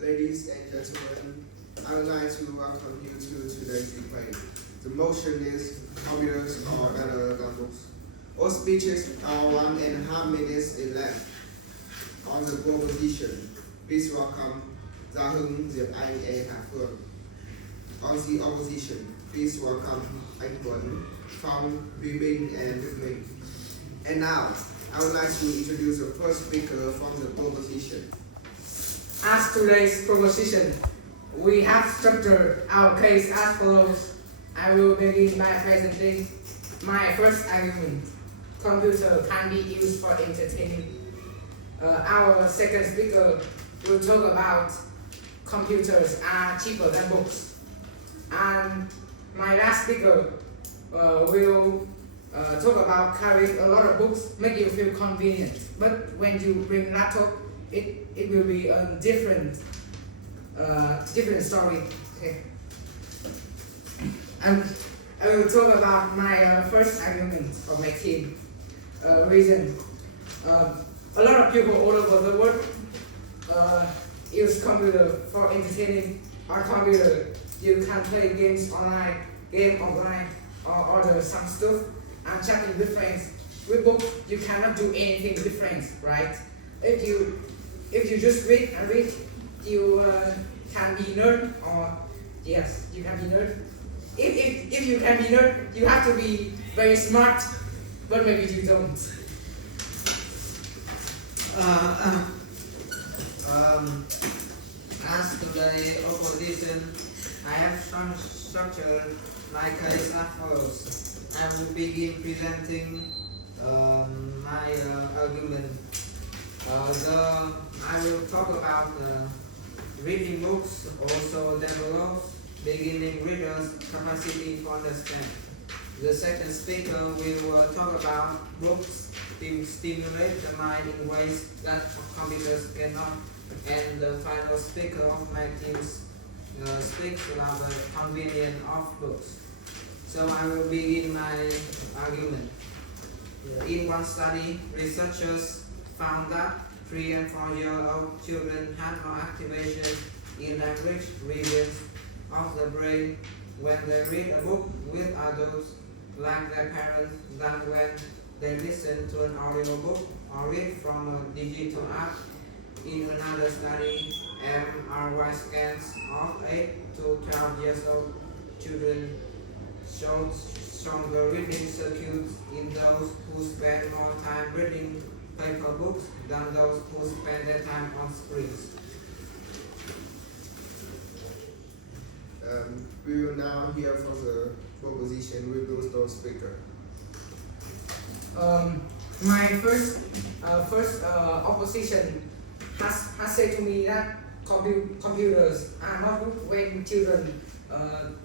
Ladies and gentlemen, I would like to welcome you to today's debate. The motion is computers are better than books. All speeches are 1.5 minutes in length. On the proposition, please welcome Gia Hưng, Diệp Anh, and Hà Phương. On the opposition, please welcome Anh Tuấn, Phong, Huy Minh, and Đức Minh. And now, I would like to introduce the first speaker from the proposition. As today's proposition, we have structured our case as follows. I will begin by presenting my first argument. Computer can be used for entertaining. Our second speaker will talk about computers are cheaper than books. And my last speaker will talk about carrying a lot of books make you feel convenient. But when you bring laptop, it will be a different story. Okay. And I will talk about my first argument for my team. Reason. A lot of people all over the world use computer for entertaining. Or computer, you can play games online, or order some stuff and chatting with friends. With book, you cannot do anything with friends, right? If you just read and read, you can be nerd, or yes, you can be nerd. If you can be nerd, you have to be very smart, but maybe you don't. As to the opposition, I have structured my case as follows. I will begin presenting my argument. I will talk about reading books also develops beginning readers' capacity to understand. The second speaker will talk about books to stimulate the mind in ways that computers cannot. And the final speaker of my team speaks about the convenience of books. So I will begin my argument. In one study, researchers found that 3 and 4-year-old children had more activation in language regions of the brain when they read a book with adults like their parents than when they listen to an audiobook or read from a digital app. In another study, MRI scans of 8 to 12 years old children showed stronger reading circuits in those who spend more time reading paper books than those who spend their time on screens. We will now hear from the proposition with those speakers. My first opposition has said to me that computers are not good when children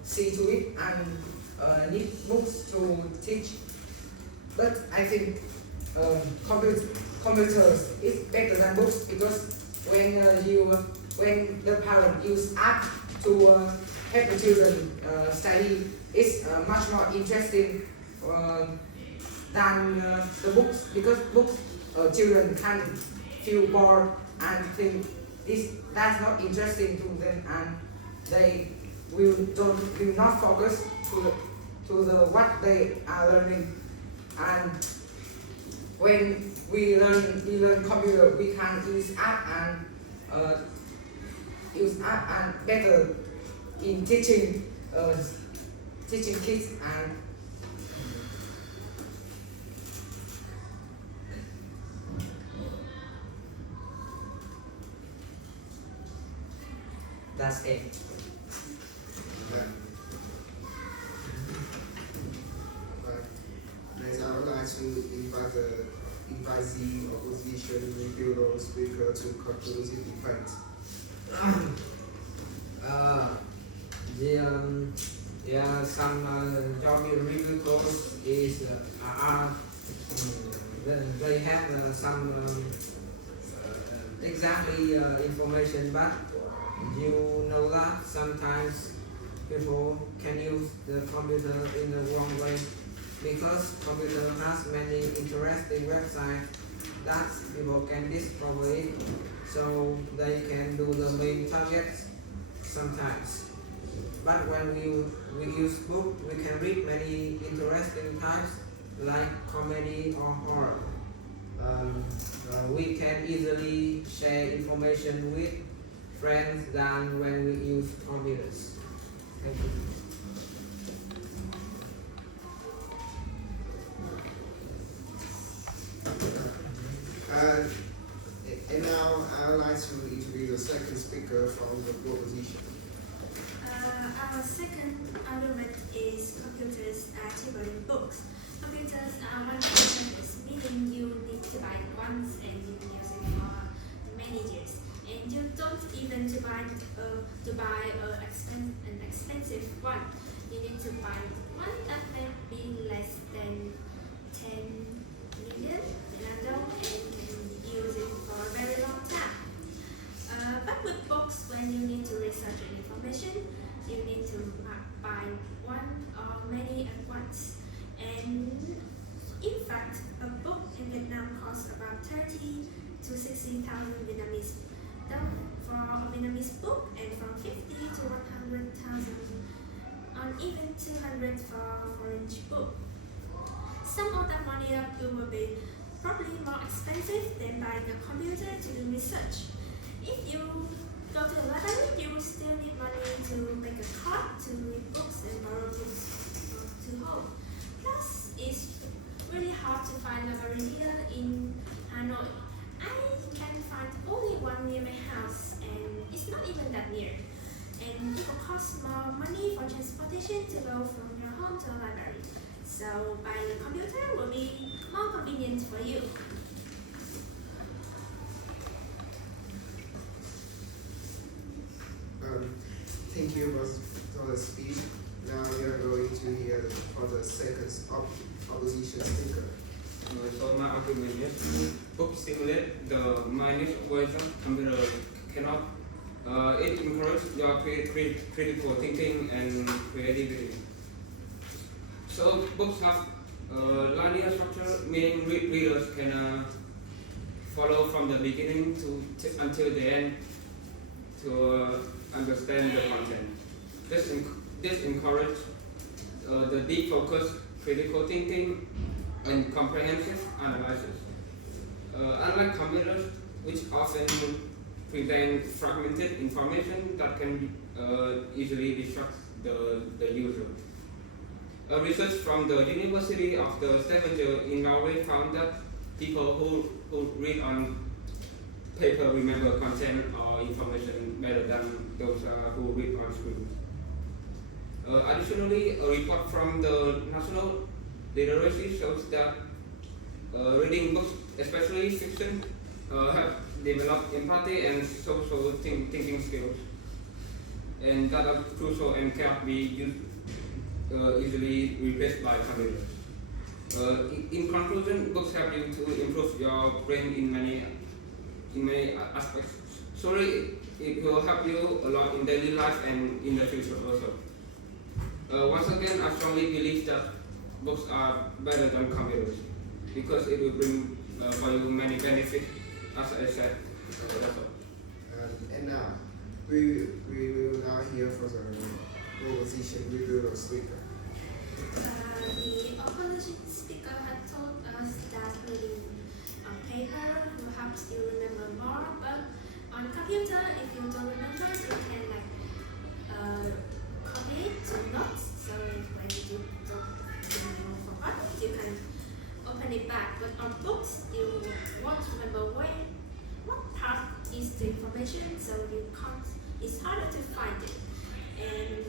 see to it and need books to teach. But I think computers is better than books because when the parent use app to help the children study, it's much more interesting than the books, because books children can feel bored and think that's not interesting to them, and they will not focus to the what they are learning. And when we learn computer, we can use app and better in teaching kids. And that's it. Next, I would like to invite the opposition review speaker to conclude the debate. Some job review course is they have some exactly information, but you know that sometimes people can use the computer in the wrong way, because computer has many interesting websites that people can discover it, so they can can do the main targets sometimes. But when we use book, we can read many interesting types like comedy or horror. We can easily share information with friends than when we use computers. Thank you. And now I would like to introduce the second speaker from the proposition. Our second argument is computers are cheaper than books. Computers are one business, meaning you need to buy it once and you can use it for many years. And you don't even to buy an expensive one. You need to buy one that may be less than 10 million and use it for a very long time. But with books, when you need to research information, you need to buy one or many at once. And in fact, a book in Vietnam costs about 30 to 60,000 Vietnamese for a Vietnamese book, and from 50 to 100,000, and even 200 for a foreign book. Some of that money up will be probably more expensive than buying a computer to do research. If you go to a library, you will still need money to make a card to read books and borrow books to home. Plus, it's really hard to find a library here in Hanoi. I can find only one near my house, and it's not even that near. And it will cost more money for transportation to go from your home to a library. So buying a computer will be more convenient for you. Thank you for the speech. Now we are going to hear for the second opposition speaker. So my argument is book stimulate the mind whereas computer cannot. It encourages your critical thinking and creativity. So books have linear structure, meaning readers can follow from the beginning until the end to understand the content. This encourages the deep focus, critical thinking, and comprehensive analysis. Unlike computers, which often present fragmented information that can easily distract the user. A research from the University of the Stavanger in Norway found that people who read on paper remember content or information better than those who read on screen. Additionally, a report from the National Literacy shows that reading books, especially fiction, help develop empathy and social thinking skills, and that are crucial and cannot be easily replaced by computers. In conclusion, books help you to improve your brain in many aspects. Sorry, it will help you a lot in daily life and in the future also. Once again, I strongly believe that books are better than computers because it will bring for you many benefits, as I said. That's all. And now we will now hear from the opposition reviewer speaker. The opposition speaker had told us that reading on paper will help you remember more, but on computer, if you don't remember, you can copy it to notes. So when you don't forget, you can open it back. But on books, you won't remember what part is the information, so you can't. It's harder to find it. And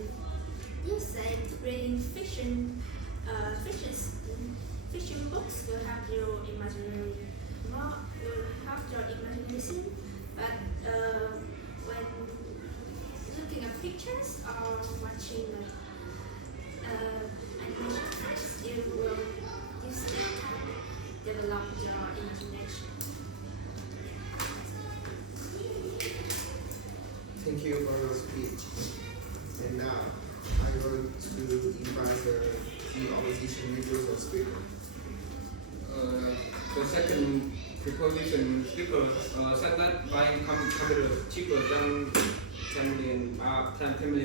you said reading fiction books will have your imagination, but when looking at pictures or watching animation films, you still can develop your imagination. Thank you for your speech. And now I'm going to invite the opposition reviewer speaker. The second proposition speaker said that buying computers cheaper than 10 million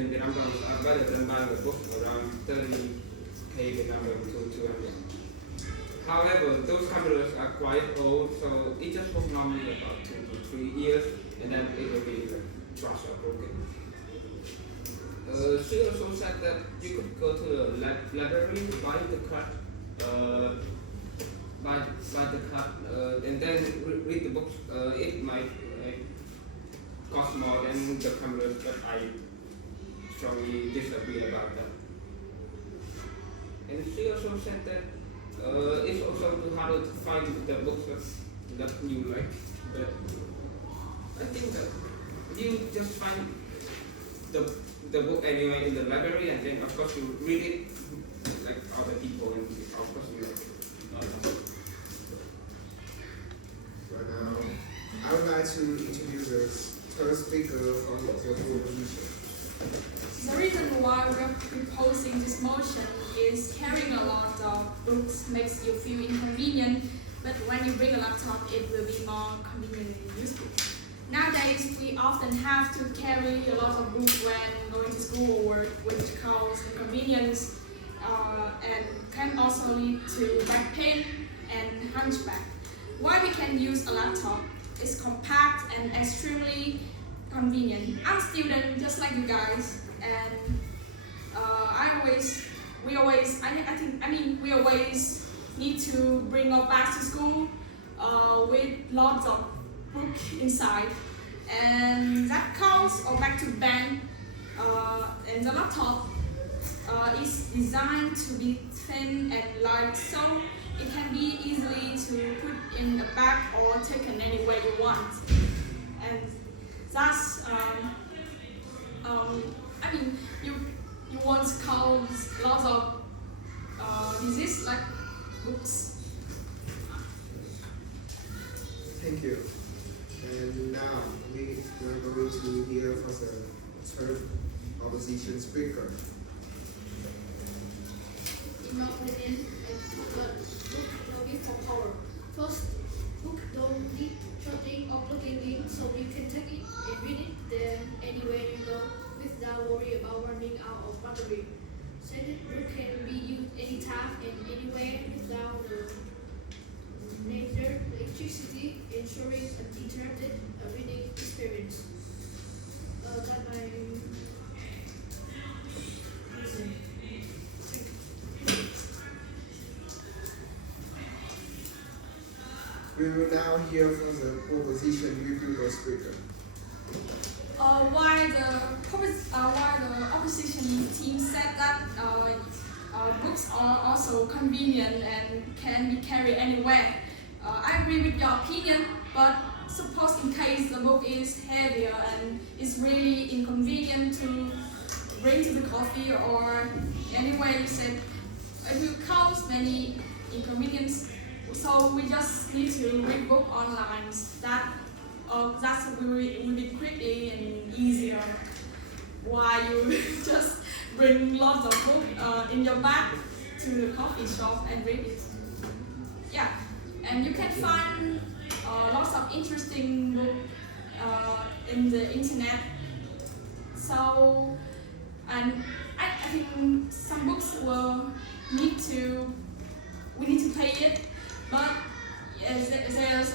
Vietnam dollars are better than buying a book around 30k Vietnam dollars to 200. However, those computers are quite old, so it just works normally about 2 to 3 years, and then it will be like trashed or broken. She also said that you could go to the library, buy the card, and then read the books. It might cost more than the computers, but I strongly disagree about that. And she also said that it's also too hard to find the books that you like. But I think that you just find the book anyway in the library, and then of course you read it like other people, and of course you like it. Right now, I would like to introduce the third speaker from the proposition. The reason why we're proposing this motion is carrying a lot of books makes you feel inconvenient, but when you bring a laptop, it will be more convenient and useful. Nowadays, we often have to carry a lot of books when going to school or work, which causes inconvenience and can also lead to back pain and hunchback. Why we can use a laptop is compact and extremely convenient. I'm a student just like you guys, and we always need to bring our bags to school with lots of books inside, and that costs or back to bank. And the laptop is designed to be thin and light, so it can be easily to put in a bag or taken anywhere you want. And that's you won't cause lots of disease like books. Thank you. And now we are going to hear from the third opposition speaker. In my opinion, book lobby for power. First, book don't need charging or plugging in, so you can take it and read it then anywhere you go without worry about running out of battery. Second, book can be used anytime and anywhere without the neither electricity, ensuring an interrupted reading experience. That's my reason. We will now hear from the opposition reviewer speaker. Why the opposition team said that books are also convenient and can be carried anywhere. I agree with your opinion, but suppose in case the book is heavier and it's really inconvenient to bring to the coffee or anywhere you said, it will cause many inconvenience. So we just need to read book online. That will be quickly and easier. Why you just bring lots of book in your bag to the coffee shop and read it. Yeah, and you can find lots of interesting book in the internet. So, and I think some books we need to pay it, but there's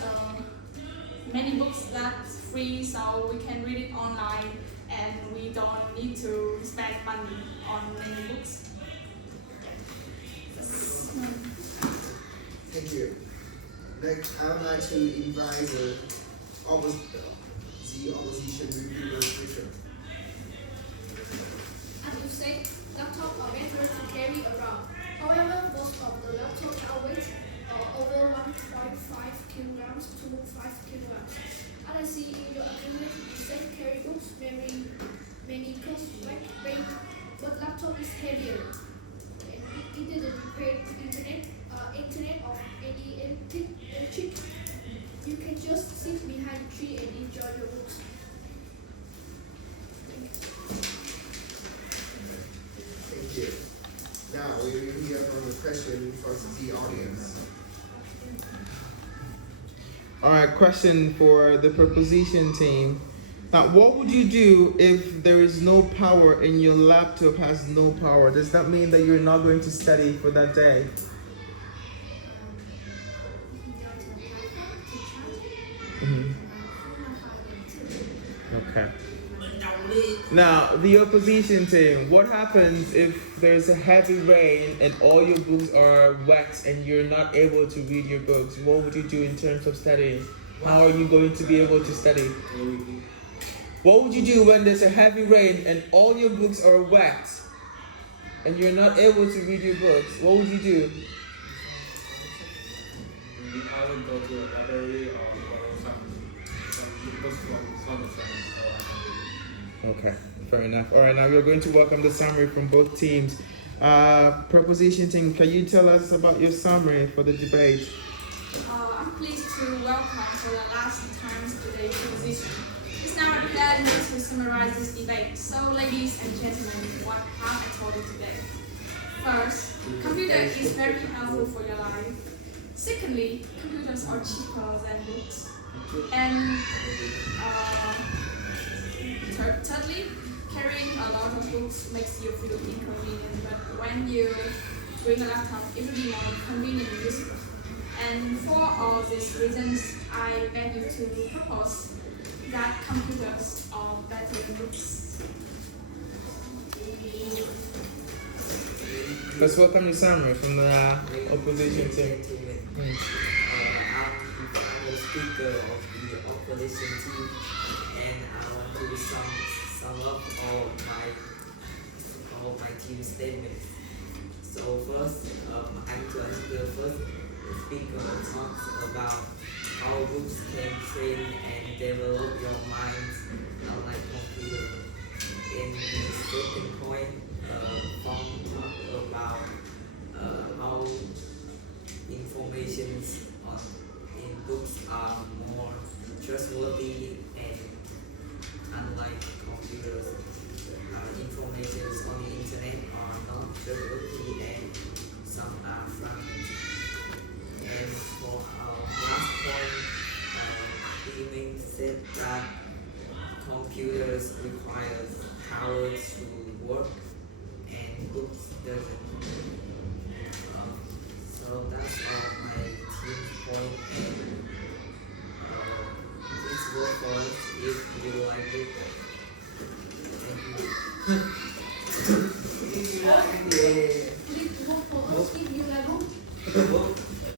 many books that's free, so we can read it online and we don't need to spend money on many books. Thank you. Next, I would like to invite the opposition reviewer speaker. As you said, laptops are better to carry around. However, most of the laptops are weight over 1.5 kilograms to 5 kilograms. As I see in your agreement, you said carry books, many cost weight, but laptop is heavier. And it didn't require internet of any electric. You can just sit behind a tree and enjoy your books. Thank you. Now we will hear from the question from the audience. All right, question for the proposition team. Now, what would you do if there is no power and your laptop has no power? Does that mean that you're not going to study for that day? Okay. Now, the opposition team, what happens if there's a heavy rain and all your books are wet and you're not able to read your books? What would you do in terms of studying? How are you going to be able to study? What would you do when there's a heavy rain and all your books are wet and you're not able to read your books? What would you do? I would go to a library or borrow some books from the friend. Okay, fair enough. All right, now we're going to welcome the summary from both teams. Proposition team, can you tell us about your summary for the debate? I'm pleased to welcome for the last time today's proposition. It's now a pleasure to summarize this debate. So, ladies and gentlemen, what have I told you today? First, computer is very helpful for your life. Secondly, computers are cheaper than books. And thirdly, carrying a lot of books makes you feel inconvenient, but when you bring a laptop, it will be more convenient and useful. And for all these reasons, I beg you to propose that computers are better than books. Let's welcome the summary from the opposition team. I'm the speaker of the opposition team, and I want to sum up all my team statements. So first, I'm just the first speaker talks about how books can train and develop your mind unlike computer. In the second point, Phong talk about how information in books are more trustworthy and unlike computers. Information on the internet are not trustworthy and some are fragmented. And for our last point, Deming said that computers require power to work and books doesn't. So that's all my team point, and please vote for us if you like it. Thank you. Please vote for us if you like it.